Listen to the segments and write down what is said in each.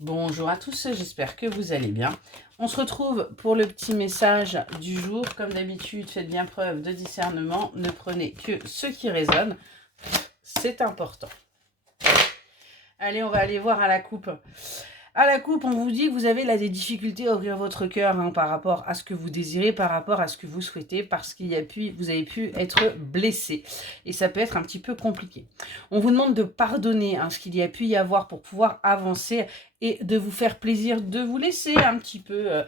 Bonjour à tous, j'espère que vous allez bien. On se retrouve pour le petit message du jour. Comme d'habitude, faites bien preuve de discernement. Ne prenez que ce qui résonne. C'est important. Allez, on va aller voir à la coupe. À la coupe, on vous dit que vous avez là des difficultés à ouvrir votre cœur par rapport à ce que vous désirez, par rapport à ce que vous souhaitez, parce qu'il vous avez pu être blessé. Et ça peut être un petit peu compliqué. On vous demande de pardonner ce qu'il y a pu y avoir pour pouvoir avancer et de vous faire plaisir, de vous laisser un petit peu...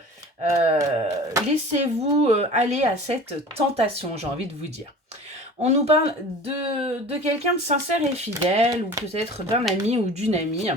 laissez-vous aller à cette tentation, j'ai envie de vous dire. On nous parle de quelqu'un de sincère et fidèle, ou peut-être d'un ami ou d'une amie.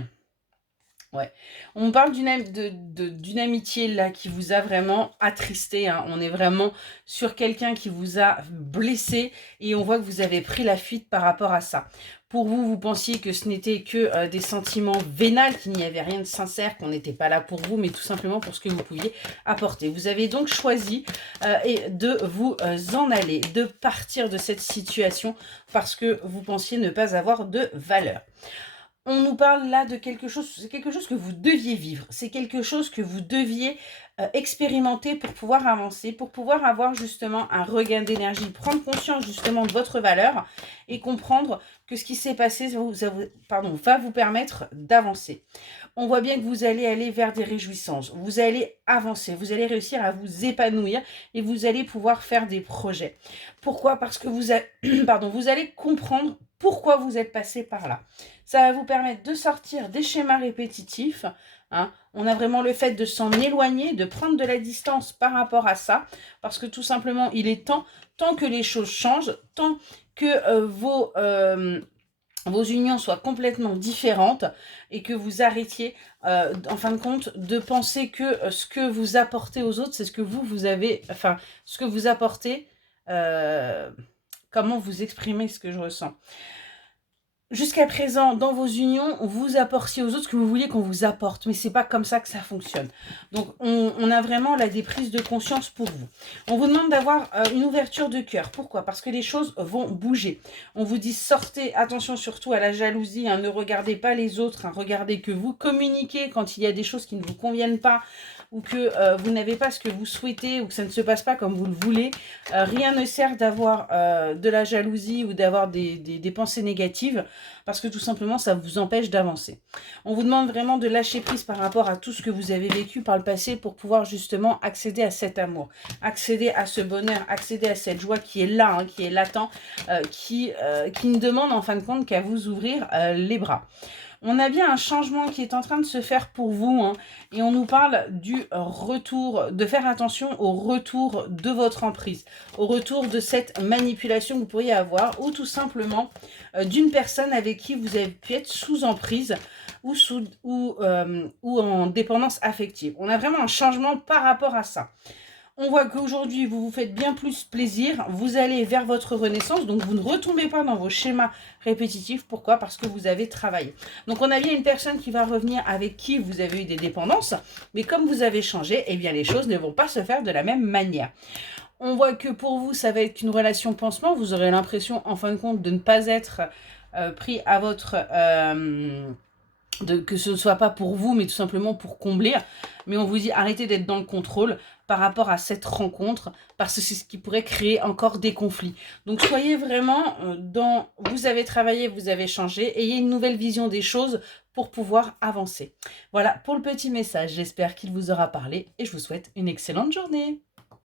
Ouais, on parle d'une amitié là qui vous a vraiment attristé. On est vraiment sur quelqu'un qui vous a blessé et on voit que vous avez pris la fuite par rapport à ça. Pour vous, vous pensiez que ce n'était que des sentiments vénals, qu'il n'y avait rien de sincère, qu'on n'était pas là pour vous, mais tout simplement pour ce que vous pouviez apporter. Vous avez donc choisi de vous en aller, de partir de cette situation parce que vous pensiez ne pas avoir de valeur. On nous parle là de quelque chose, c'est quelque chose que vous deviez vivre, c'est quelque chose que vous deviez expérimenter pour pouvoir avancer, pour pouvoir avoir justement un regain d'énergie, prendre conscience justement de votre valeur et comprendre que ce qui s'est passé va vous permettre d'avancer. On voit bien que vous allez aller vers des réjouissances, vous allez avancer, vous allez réussir à vous épanouir et vous allez pouvoir faire des projets. Pourquoi? Parce que vous allez comprendre pourquoi vous êtes passé par là. Ça va vous permettre de sortir des schémas répétitifs. On a vraiment le fait de s'en éloigner, de prendre de la distance par rapport à ça, parce que tout simplement, il est tant que les choses changent, tant que vos unions soient complètement différentes et que vous arrêtiez, en fin de compte, de penser que ce que vous apportez aux autres, c'est ce que vous avez, enfin, ce que vous apportez, comment vous exprimez ce que je ressens. Jusqu'à présent, dans vos unions, vous apportiez aux autres ce que vous vouliez qu'on vous apporte, mais c'est pas comme ça que ça fonctionne. Donc, on a vraiment là des prises de conscience pour vous. On vous demande d'avoir une ouverture de cœur. Pourquoi? Parce que les choses vont bouger. On vous dit sortez, attention surtout à la jalousie, ne regardez pas les autres, regardez que vous, communiquez quand il y a des choses qui ne vous conviennent pas, ou que vous n'avez pas ce que vous souhaitez, ou que ça ne se passe pas comme vous le voulez. Rien ne sert d'avoir de la jalousie ou d'avoir des pensées négatives, parce que tout simplement, ça vous empêche d'avancer. On vous demande vraiment de lâcher prise par rapport à tout ce que vous avez vécu par le passé pour pouvoir justement accéder à cet amour, accéder à ce bonheur, accéder à cette joie qui est là, qui est latent, qui ne demande en fin de compte qu'à vous ouvrir les bras. On a bien un changement qui est en train de se faire pour vous, et on nous parle du retour, de faire attention au retour de votre emprise, au retour de cette manipulation que vous pourriez avoir, ou tout simplement d'une personne avec qui vous avez pu être sous emprise ou en dépendance affective. On a vraiment un changement par rapport à ça. On voit qu'aujourd'hui, vous vous faites bien plus plaisir, vous allez vers votre renaissance, donc vous ne retombez pas dans vos schémas répétitifs. Pourquoi? Parce que vous avez travaillé. Donc on a bien une personne qui va revenir avec qui vous avez eu des dépendances, mais comme vous avez changé, eh bien les choses ne vont pas se faire de la même manière. On voit que pour vous, ça va être une relation pansement, vous aurez l'impression, en fin de compte, de ne pas être pris à votre... que ce ne soit pas pour vous, mais tout simplement pour combler. Mais on vous dit arrêtez d'être dans le contrôle par rapport à cette rencontre, parce que c'est ce qui pourrait créer encore des conflits. Donc soyez vraiment dans vous avez travaillé, vous avez changé, ayez une nouvelle vision des choses pour pouvoir avancer. Voilà pour le petit message, j'espère qu'il vous aura parlé et je vous souhaite une excellente journée.